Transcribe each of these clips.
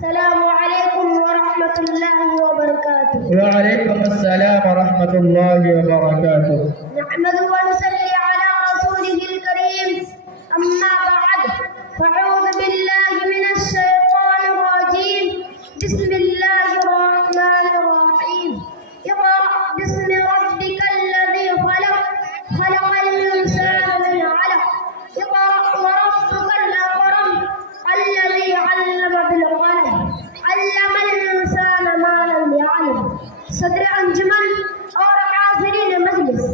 السلام عليكم ورحمة الله وبركاته. وعليكم السلام ورحمة الله وبركاته. نحمده ونصلي على رسوله الكريم. أما بعد فأعوذ بالله من الشيطان الرجيم. بسم الله الرحمن الرحيم. اقرأ باسم ربك الذي خلق خلق الإنسان من علق. اقرأ وربك الأكرم الذي علم بالقلم علم الإنسان ما لم يعلم. صدر انجمن اور حاضرین مجلس،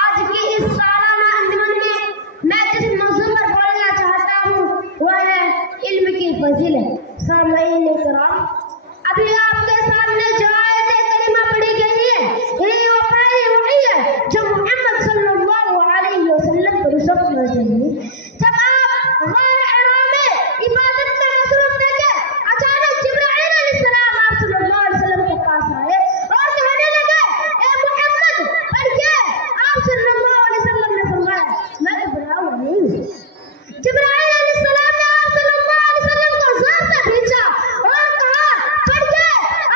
آج کی اس سالانہ انجمن میں میں جس موضوع پر بولنا چاہتا ہوں وہ ہے علم کی فضیلت۔ سامعین کرام، ابھی آپ کے سامنے جو آیت کریمہ پڑھی گئی ہے یہ وہ پہلی وحی ہے جو محمد صلی اللہ علیہ وسلم پر اس وقت نازل ہوئی جب آپ غار حرا میں عبادت میں مصروف تھے کہ اچانک جبرائیل علیہ السلام آپ صلی اللہ علیہ وسلم کے پاس آئے اور کہنے لگے اے محمد پڑھیے۔ آپ صلی اللہ علیہ وسلم نے فرمایا میں گھبراؤں نہیں ہوں۔ جبرائیل علیہ السلام نے آپ صلی اللہ علیہ وسلم کو زور سے کھینچا اور کہا پڑھیے۔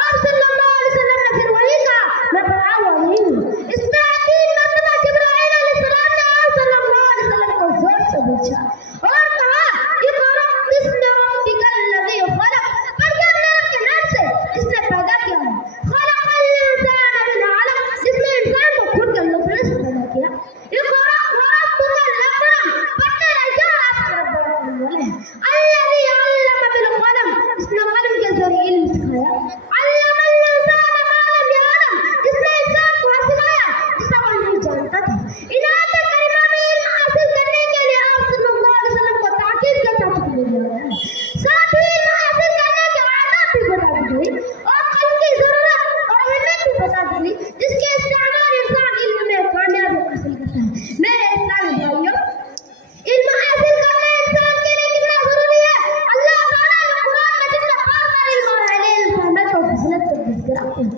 آپ صلی اللہ علیہ وسلم نے پھر وہی کہا میں گھبراؤں نہیں ہوں۔ اس میں 3 مرتبہ جبرائیل علیہ السلام نے آپ صلی اللہ علیہ وسلم کو زور سے کھینچا اور کہا اقرأ باسم ربک الذی خلق، پڑھیے اپنے رب کے نام سے جس نے پیدا کیا ہے۔ خلق الانسان من علق، جس نے انسان کو خون کے لطفے سے پیدا کیا۔ اقرأ وربک الاکرم، پڑھتے رہیے آپ کا رب بڑا کرنے والا ہے۔ الذی علم بالقلم، جس نے قلم کے ذریعے علم سکھایا۔ علم الانسان ما لم یعلم، جس نے انسان کو سکھایا جس کو وہ نہیں جانتا تھا۔ ان آیت کریمہ میں علم حاصل کرنے کے لیے آپ صلی اللہ علیہ وسلم کو تاکید کے ساتھ حکم دیا گیا ہے۔ ساتھ ہی علم حاصل کرنے کے آداب بھی بتا دی گئی اور قلم کی ضرورت اور اہمیت بھی بتا دی گئی جس کے استعمال انسان علم میں کامیابی حاصل کرتا ہے۔ میرے اسلامی بھائیوں، علم حاصل کرنا انسان کے لیے کتنا ضروری ہے۔ اللہ تعالیٰ نے قرآن مجید میں بار بار علم اور اہل علم کو فضیلت پر ذکر کرتے ہیں۔